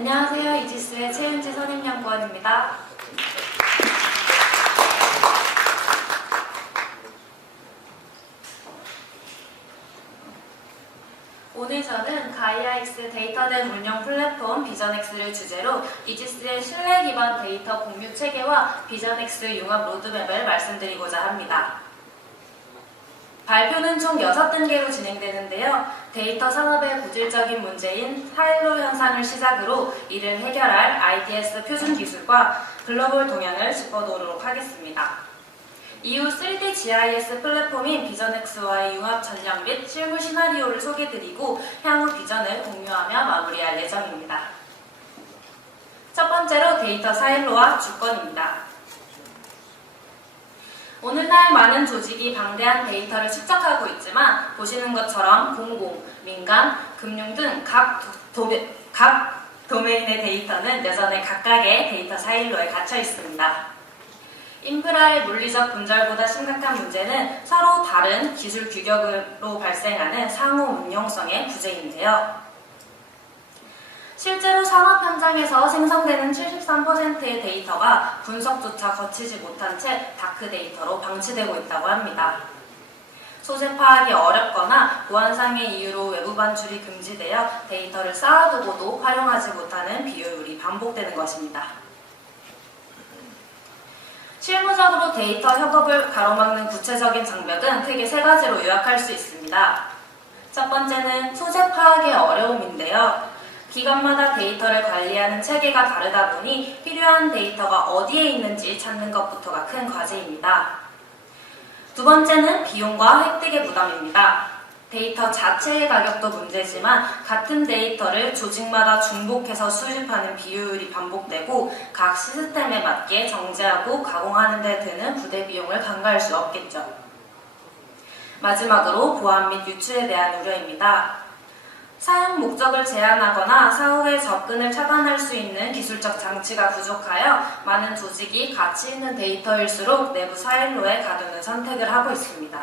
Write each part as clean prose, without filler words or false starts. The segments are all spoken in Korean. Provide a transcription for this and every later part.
안녕하세요. 이지스의 최윤지 선임연구원입니다. 오늘 저는 가이아X 데이터된 운영 플랫폼 비전X를 주제로 이지스의 신뢰 기반 데이터 공유 체계와 비전X 융합 로드맵을 말씀드리고자 합니다. 발표는 총 6단계로 진행되는데요. 데이터 산업의 고질적인 문제인 사일로 현상을 시작으로 이를 해결할 IDS 표준 기술과 글로벌 동향을 짚어보도록 하겠습니다. 이후 3D GIS 플랫폼인 비전X와의 융합 전략 및 실무 시나리오를 소개드리고 향후 비전을 공유하며 마무리할 예정입니다. 첫 번째로 데이터 사일로와 주권입니다. 오늘날 많은 조직이 방대한 데이터를 축적하고 있지만 보시는 것처럼 공공, 민간, 금융 등 각 도메인의 데이터는 여전히 각각의 데이터 사일로에 갇혀 있습니다. 인프라의 물리적 분절보다 심각한 문제는 서로 다른 기술 규격으로 발생하는 상호 운용성의 부재인데요. 실제로 산업 현장에서 생성되는 73%의 데이터가 분석조차 거치지 못한 채 다크 데이터로 방치되고 있다고 합니다. 소재 파악이 어렵거나 보안상의 이유로 외부 반출이 금지되어 데이터를 쌓아두고도 활용하지 못하는 비효율이 반복되는 것입니다. 실무적으로 데이터 협업을 가로막는 구체적인 장벽은 크게 3가지로 요약할 수 있습니다. 첫 번째는 소재 파악의 어려움인데요. 기관마다 데이터를 관리하는 체계가 다르다 보니 필요한 데이터가 어디에 있는지 찾는 것부터가 큰 과제입니다. 두 번째는 비용과 획득의 부담입니다. 데이터 자체의 가격도 문제지만 같은 데이터를 조직마다 중복해서 수집하는 비효율이 반복되고 각 시스템에 맞게 정제하고 가공하는 데 드는 부대 비용을 간과할 수 없겠죠. 마지막으로 보안 및 유출에 대한 우려입니다. 사용 목적을 제한하거나 사후의 접근을 차단할 수 있는 기술적 장치가 부족하여 많은 조직이 가치 있는 데이터일수록 내부 사일로에 가두는 선택을 하고 있습니다.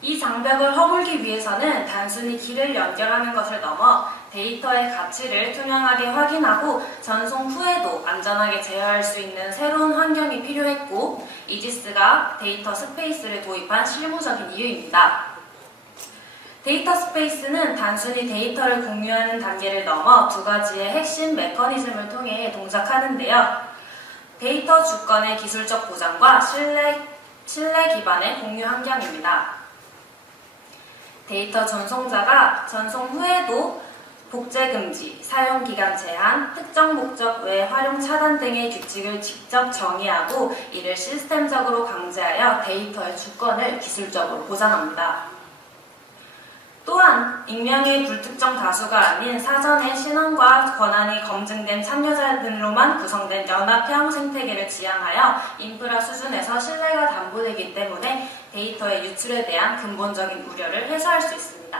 이 장벽을 허물기 위해서는 단순히 길을 연결하는 것을 넘어 데이터의 가치를 투명하게 확인하고 전송 후에도 안전하게 제어할 수 있는 새로운 환경이 필요했고 이지스가 데이터 스페이스를 도입한 실무적인 이유입니다. 데이터 스페이스는 단순히 데이터를 공유하는 단계를 넘어 2가지의 핵심 메커니즘을 통해 동작하는데요. 데이터 주권의 기술적 보장과 신뢰 기반의 공유 환경입니다. 데이터 전송자가 전송 후에도 복제 금지, 사용 기간 제한, 특정 목적 외 활용 차단 등의 규칙을 직접 정의하고 이를 시스템적으로 강제하여 데이터의 주권을 기술적으로 보장합니다. 또한 익명의 불특정 다수가 아닌 사전에 신원과 권한이 검증된 참여자들로만 구성된 연합형 생태계를 지향하여 인프라 수준에서 신뢰가 담보되기 때문에 데이터의 유출에 대한 근본적인 우려를 해소할 수 있습니다.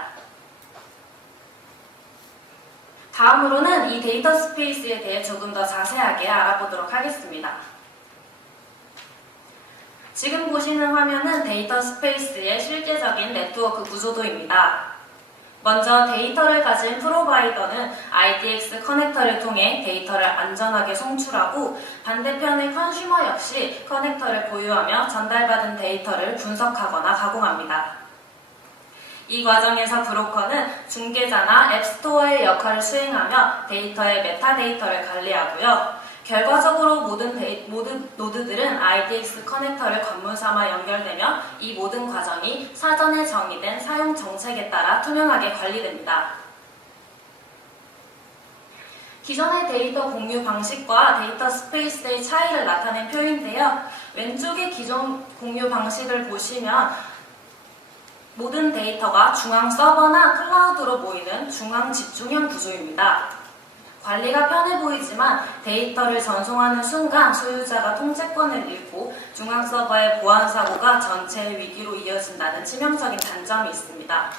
다음으로는 이 데이터 스페이스에 대해 조금 더 자세하게 알아보도록 하겠습니다. 지금 보시는 화면은 데이터 스페이스의 실제적인 네트워크 구조도입니다. 먼저 데이터를 가진 프로바이더는 IDX 커넥터를 통해 데이터를 안전하게 송출하고 반대편의 컨슈머 역시 커넥터를 보유하며 전달받은 데이터를 분석하거나 가공합니다. 이 과정에서 브로커는 중개자나 앱스토어의 역할을 수행하며 데이터의 메타데이터를 관리하고요. 결과적으로 모든 노드들은 IDX 커넥터를 관문 삼아 연결되며 이 모든 과정이 사전에 정의된 사용 정책에 따라 투명하게 관리됩니다. 기존의 데이터 공유 방식과 데이터 스페이스의 차이를 나타낸 표인데요. 왼쪽의 기존 공유 방식을 보시면 모든 데이터가 중앙 서버나 클라우드로 모이는 중앙 집중형 구조입니다. 관리가 편해 보이지만 데이터를 전송하는 순간 소유자가 통제권을 잃고 중앙 서버의 보안 사고가 전체의 위기로 이어진다는 치명적인 단점이 있습니다.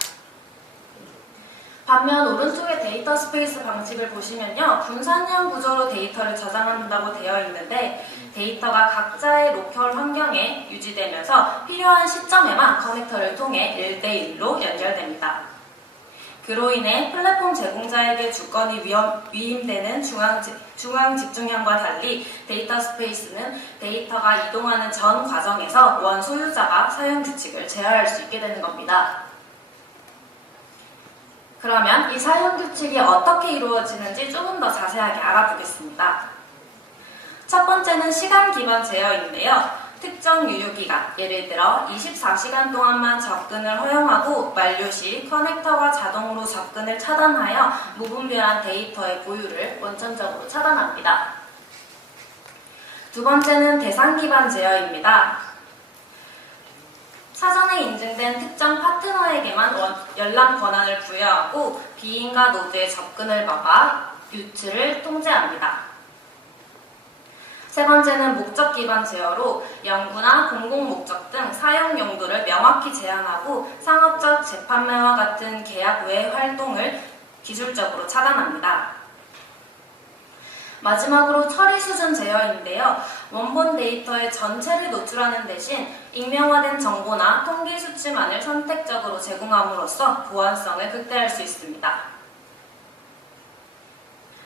반면 오른쪽의 데이터 스페이스 방식을 보시면요. 분산형 구조로 데이터를 저장한다고 되어 있는데 데이터가 각자의 로컬 환경에 유지되면서 필요한 시점에만 커넥터를 통해 1대1로 연결됩니다. 그로 인해 플랫폼 제공자에게 주권이 위임되는 중앙 집중형과 달리 데이터 스페이스는 데이터가 이동하는 전 과정에서 원 소유자가 사용 규칙을 제어할 수 있게 되는 겁니다. 그러면 이 사용 규칙이 어떻게 이루어지는지 조금 더 자세하게 알아보겠습니다. 첫 번째는 시간 기반 제어인데요. 특정 유효기간, 예를 들어 24시간 동안만 접근을 허용하고 만료 시 커넥터가 자동으로 접근을 차단하여 무분별한 데이터의 보유를 원천적으로 차단합니다. 두 번째는 대상 기반 제어입니다. 사전에 인증된 특정 파트너에게만 열람 권한을 부여하고 비인가 노드의 접근을 막아 유출을 통제합니다. 세 번째는 목적 기반 제어로 연구나 공공 목적 등 사용 용도를 명확히 제한하고 상업적 재판매와 같은 계약 외 활동을 기술적으로 차단합니다. 마지막으로 처리 수준 제어인데요. 원본 데이터의 전체를 노출하는 대신 익명화된 정보나 통계 수치만을 선택적으로 제공함으로써 보안성을 극대화할 수 있습니다.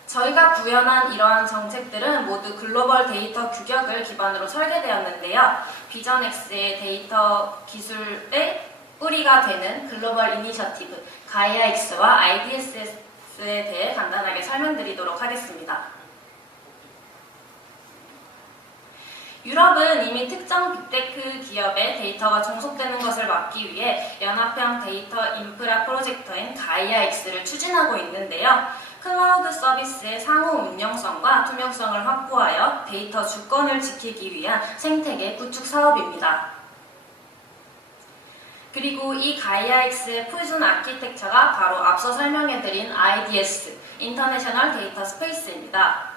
저희가 구현한 이러한 정책들은 모두 글로벌 데이터 규격을 기반으로 설계되었는데요. 비전X의 데이터 기술의 뿌리가 되는 글로벌 이니셔티브 가이아X와 IDS에 대해 간단하게 설명드리도록 하겠습니다. 유럽은 이미 특정 빅테크 기업의 데이터가 종속되는 것을 막기 위해 연합형 데이터 인프라 프로젝터인 가이아X를 추진하고 있는데요. 클라우드 서비스의 상호 운영성과 투명성을 확보하여 데이터 주권을 지키기 위한 생태계 구축 사업입니다. 그리고 이 가이아X의 표준 아키텍처가 바로 앞서 설명해드린 IDS, 인터내셔널 데이터 스페이스입니다.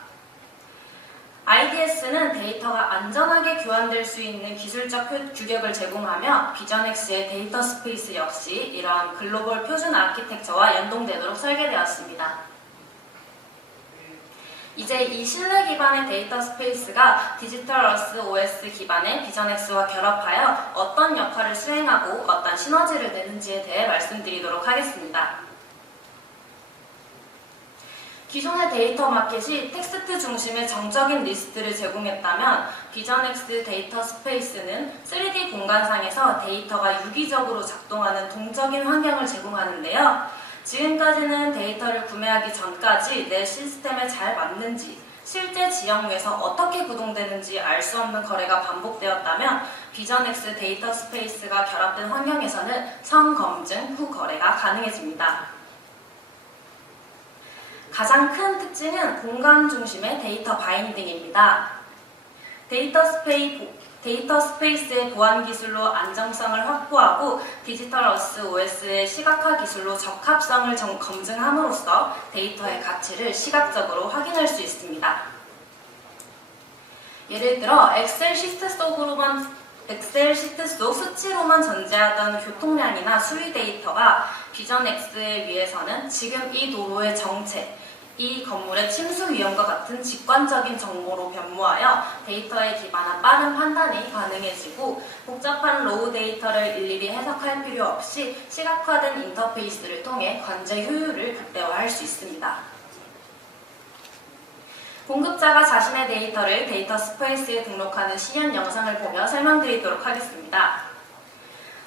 IDS는 데이터가 안전하게 교환될 수 있는 기술적 규격을 제공하며 비전X의 데이터 스페이스 역시 이러한 글로벌 표준 아키텍처와 연동되도록 설계되었습니다. 이제 이 신뢰 기반의 데이터 스페이스가 디지털 어스 OS 기반의 비전X와 결합하여 어떤 역할을 수행하고 어떤 시너지를 내는지에 대해 말씀드리도록 하겠습니다. 기존의 데이터 마켓이 텍스트 중심의 정적인 리스트를 제공했다면 비전X 데이터 스페이스는 3D 공간상에서 데이터가 유기적으로 작동하는 동적인 환경을 제공하는데요. 지금까지는 데이터를 구매하기 전까지 내 시스템에 잘 맞는지, 실제 지형에서 어떻게 구동되는지 알 수 없는 거래가 반복되었다면 비전X 데이터 스페이스가 결합된 환경에서는 선검증 후 거래가 가능해집니다. 가장 큰 특징은 공간 중심의 데이터 바인딩입니다. 데이터 스페이스의 보안 기술로 안정성을 확보하고 디지털 어스 OS의 시각화 기술로 적합성을 검증함으로써 데이터의 가치를 시각적으로 확인할 수 있습니다. 예를 들어 엑셀 시트 속 수치로만 전제하던 교통량이나 수위 데이터가 비전X에 비해서는 지금 이 도로의 정체, 이 건물의 침수 위험과 같은 직관적인 정보로 변모하여 데이터에 기반한 빠른 판단이 가능해지고 복잡한 로우 데이터를 일일이 해석할 필요 없이 시각화된 인터페이스를 통해 관제 효율을 극대화할 수 있습니다. 공급자가 자신의 데이터를 데이터 스페이스에 등록하는 시연 영상을 보며 설명드리도록 하겠습니다.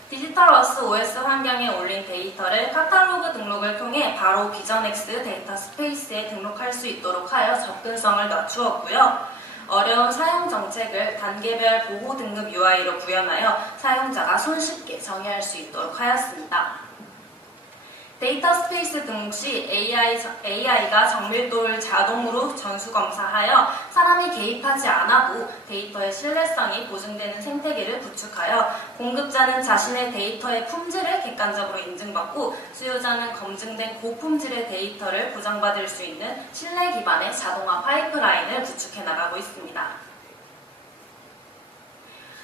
디지털 어스 OS 환경에 올린 데이터를 카탈로그 등록을 통해 바로 비전X 데이터 스페이스에 등록할 수 있도록 하여 접근성을 낮추었고요. 어려운 사용 정책을 단계별 보호 등급 UI로 구현하여 사용자가 손쉽게 정의할 수 있도록 하였습니다. 데이터 스페이스 등록 시 AI가 정밀도를 자동으로 전수검사하여 사람이 개입하지 않아도 데이터의 신뢰성이 보증되는 생태계를 구축하여 공급자는 자신의 데이터의 품질을 객관적으로 인증받고 수요자는 검증된 고품질의 데이터를 보장받을 수 있는 신뢰 기반의 자동화 파이프라인을 구축해 나가고 있습니다.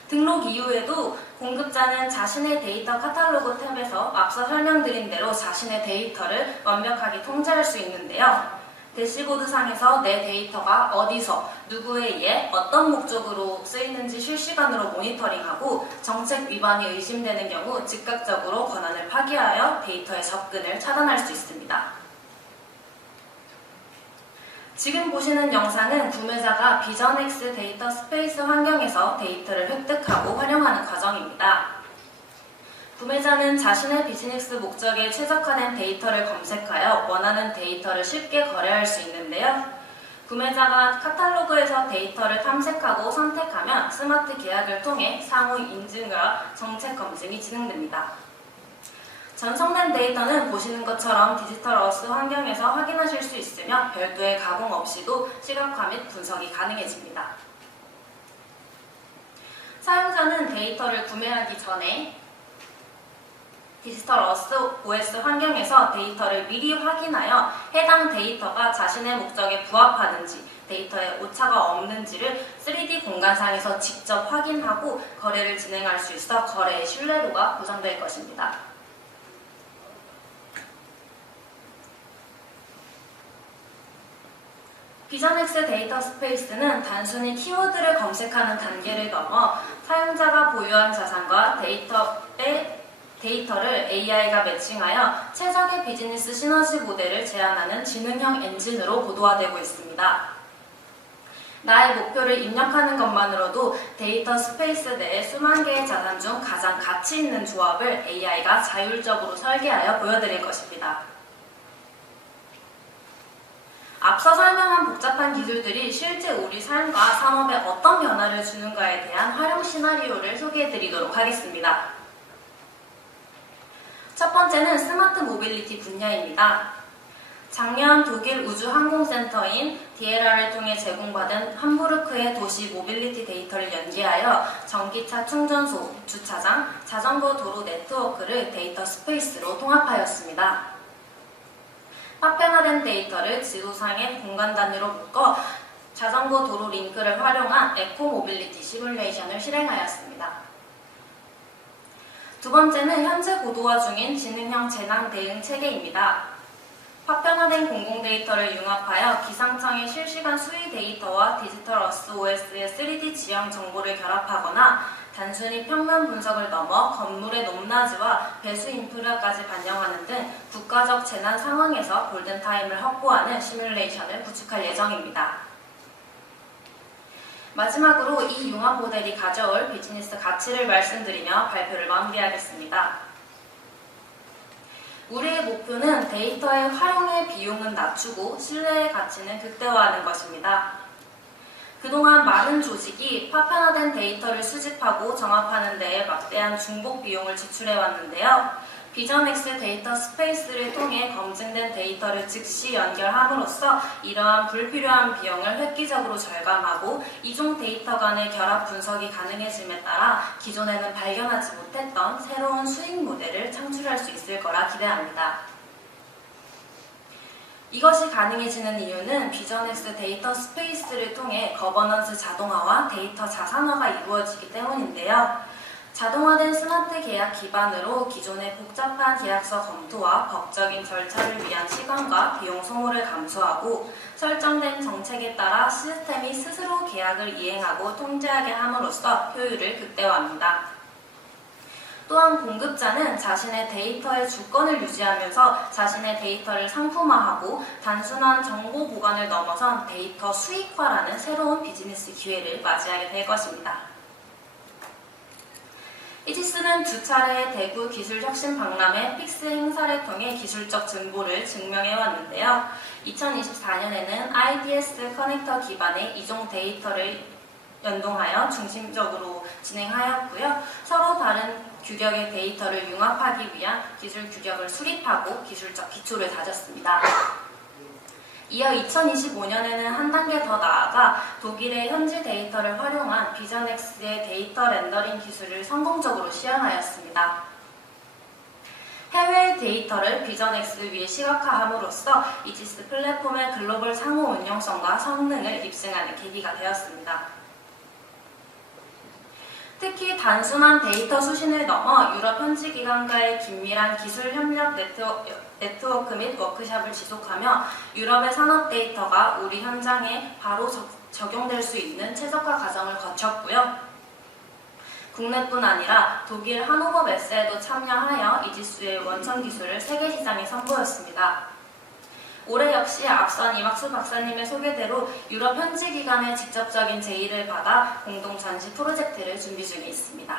등록 이후에도 공급자는 자신의 데이터 카탈로그 탭에서 앞서 설명드린 대로 자신의 데이터를 완벽하게 통제할 수 있는데요. 대시보드 상에서 내 데이터가 어디서 누구에 의해 어떤 목적으로 쓰이는지 실시간으로 모니터링하고 정책 위반이 의심되는 경우 즉각적으로 권한을 파기하여 데이터의 접근을 차단할 수 있습니다. 지금 보시는 영상은 구매자가 비전X 데이터 스페이스 환경에서 데이터를 획득하고 활용하는 과정입니다. 구매자는 자신의 비즈니스 목적에 최적화된 데이터를 검색하여 원하는 데이터를 쉽게 거래할 수 있는데요. 구매자가 카탈로그에서 데이터를 탐색하고 선택하면 스마트 계약을 통해 상호 인증과 정책 검증이 진행됩니다. 전송된 데이터는 보시는 것처럼 디지털 어스 환경에서 확인하실 수 있으며 별도의 가공 없이도 시각화 및 분석이 가능해집니다. 사용자는 데이터를 구매하기 전에 디지털 어스 OS 환경에서 데이터를 미리 확인하여 해당 데이터가 자신의 목적에 부합하는지 데이터에 오차가 없는지를 3D 공간상에서 직접 확인하고 거래를 진행할 수 있어 거래의 신뢰도가 보장될 것입니다. 비전X 데이터 스페이스는 단순히 키워드를 검색하는 단계를 넘어 사용자가 보유한 자산과 데이터를 AI가 매칭하여 최적의 비즈니스 시너지 모델을 제안하는 지능형 엔진으로 고도화되고 있습니다. 나의 목표를 입력하는 것만으로도 데이터 스페이스 내의 수만 개의 자산 중 가장 가치 있는 조합을 AI가 자율적으로 설계하여 보여드릴 것입니다. 앞서 설명한 복잡한 기술들이 실제 우리 삶과 산업에 어떤 변화를 주는가에 대한 활용 시나리오를 소개해드리도록 하겠습니다. 첫 번째는 스마트 모빌리티 분야입니다. 작년 독일 우주항공센터인 DLR을 통해 제공받은 함부르크의 도시 모빌리티 데이터를 연계하여 전기차 충전소, 주차장, 자전거 도로 네트워크를 데이터 스페이스로 통합하였습니다. 파편화된 데이터를 지도상의 공간 단위로 묶어 자전거 도로 링크를 활용한 에코 모빌리티 시뮬레이션을 실행하였습니다. 두 번째는 현재 고도화 중인 지능형 재난 대응 체계입니다. 파편화된 공공 데이터를 융합하여 기상청의 실시간 수위 데이터와 디지털 어스 OS의 3D 지형 정보를 결합하거나 단순히 평면 분석을 넘어 건물의 높낮이와 배수 인프라까지 반영하는 등 국가적 재난 상황에서 골든타임을 확보하는 시뮬레이션을 구축할 예정입니다. 마지막으로 이 융합 모델이 가져올 비즈니스 가치를 말씀드리며 발표를 마무리하겠습니다. 우리의 목표는 데이터의 활용의 비용은 낮추고 신뢰의 가치는 극대화하는 것입니다. 그동안 많은 조직이 파편화된 데이터를 수집하고 정합하는 데에 막대한 중복 비용을 지출해왔는데요. 비전X 데이터 스페이스를 통해 검증된 데이터를 즉시 연결함으로써 이러한 불필요한 비용을 획기적으로 절감하고 이종 데이터 간의 결합 분석이 가능해짐에 따라 기존에는 발견하지 못했던 새로운 수익 모델을 창출할 수 있을 거라 기대합니다. 이것이 가능해지는 이유는 비전X 데이터 스페이스를 통해 거버넌스 자동화와 데이터 자산화가 이루어지기 때문인데요. 자동화된 스마트 계약 기반으로 기존의 복잡한 계약서 검토와 법적인 절차를 위한 시간과 비용 소모를 감소하고 설정된 정책에 따라 시스템이 스스로 계약을 이행하고 통제하게 함으로써 효율을 극대화합니다. 또한 공급자는 자신의 데이터의 주권을 유지하면서 자신의 데이터를 상품화하고 단순한 정보 보관을 넘어선 데이터 수익화라는 새로운 비즈니스 기회를 맞이하게 될 것입니다. 이지스는 두 차례의 대구 기술혁신 박람회 픽스 행사를 통해 기술적 진보를 증명해왔는데요. 2024년에는 IDS 커넥터 기반의 이종 데이터를 연동하여 중심적으로 진행하였고요. 서로 다른 규격의 데이터를 융합하기 위한 기술 규격을 수립하고 기술적 기초를 다졌습니다. 이어 2025년에는 한 단계 더 나아가 독일의 현지 데이터를 활용한 비전X의 데이터 렌더링 기술을 성공적으로 시연하였습니다. 해외 데이터를 비전X 위에 시각화함으로써 이지스 플랫폼의 글로벌 상호 운용성과 성능을 입증하는 계기가 되었습니다. 특히 단순한 데이터 수신을 넘어 유럽 현지 기관과의 긴밀한 기술 협력 네트워크 및 워크숍을 지속하며 유럽의 산업 데이터가 우리 현장에 바로 적용될 수 있는 최적화 과정을 거쳤고요. 국내뿐 아니라 독일 하노버 메스에도 참여하여 이지스의 원천 기술을 세계 시장에 선보였습니다. 올해 역시 앞선 이막수 박사님의 소개대로 유럽 현지 기관의 직접적인 제의를 받아 공동 전시 프로젝트를 준비 중에 있습니다.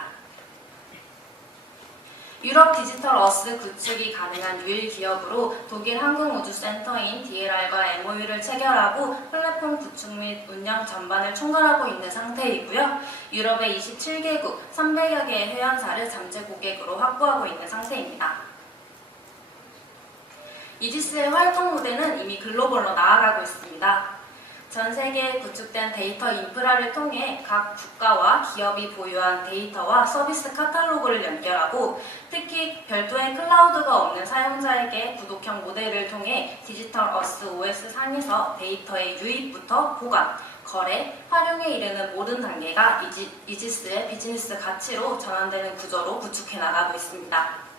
유럽 디지털 어스 구축이 가능한 유일 기업으로 독일 항공우주센터인 DLR과 MOU를 체결하고 플랫폼 구축 및 운영 전반을 총괄하고 있는 상태이고요. 유럽의 27개국 300여 개의 회원사를 잠재 고객으로 확보하고 있는 상태입니다. 이지스의 활동 무대는 이미 글로벌로 나아가고 있습니다. 전 세계에 구축된 데이터 인프라를 통해 각 국가와 기업이 보유한 데이터와 서비스 카탈로그를 연결하고 특히 별도의 클라우드가 없는 사용자에게 구독형 모델을 통해 디지털 어스 OS 상에서 데이터의 유입부터 보관, 거래, 활용에 이르는 모든 단계가 이지스의 비즈니스 가치로 전환되는 구조로 구축해 나가고 있습니다.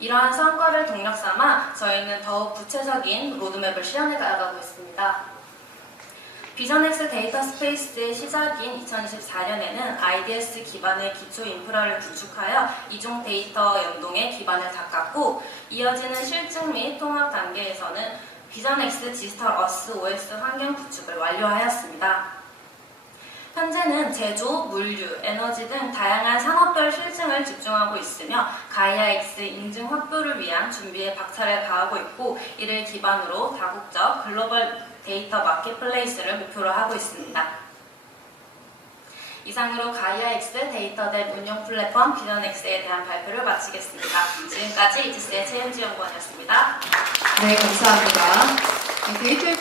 이러한 성과를 동력 삼아 저희는 더욱 구체적인 로드맵을 실현해 나가고 있습니다. 비전엑스 데이터 스페이스의 시작인 2024년에는 IDS 기반의 기초 인프라를 구축하여 이종 데이터 연동에 기반을 닦았고 이어지는 실증 및 통합 단계에서는 비전엑스 디지털 어스 OS 환경 구축을 완료하였습니다. 현재는 제조, 물류, 에너지 등 다양한 산업별 실증을 집중하고 있으며 가이아X 인증 확보를 위한 준비에 박차를 가하고 있고 이를 기반으로 다국적 글로벌 데이터 마켓플레이스를 목표로 하고 있습니다. 이상으로 가이아X 데이터대 운용 플랫폼 비전X에 대한 발표를 마치겠습니다. 지금까지 이지스의 최은지 연구원이었습니다. 네, 감사합니다. 데이터에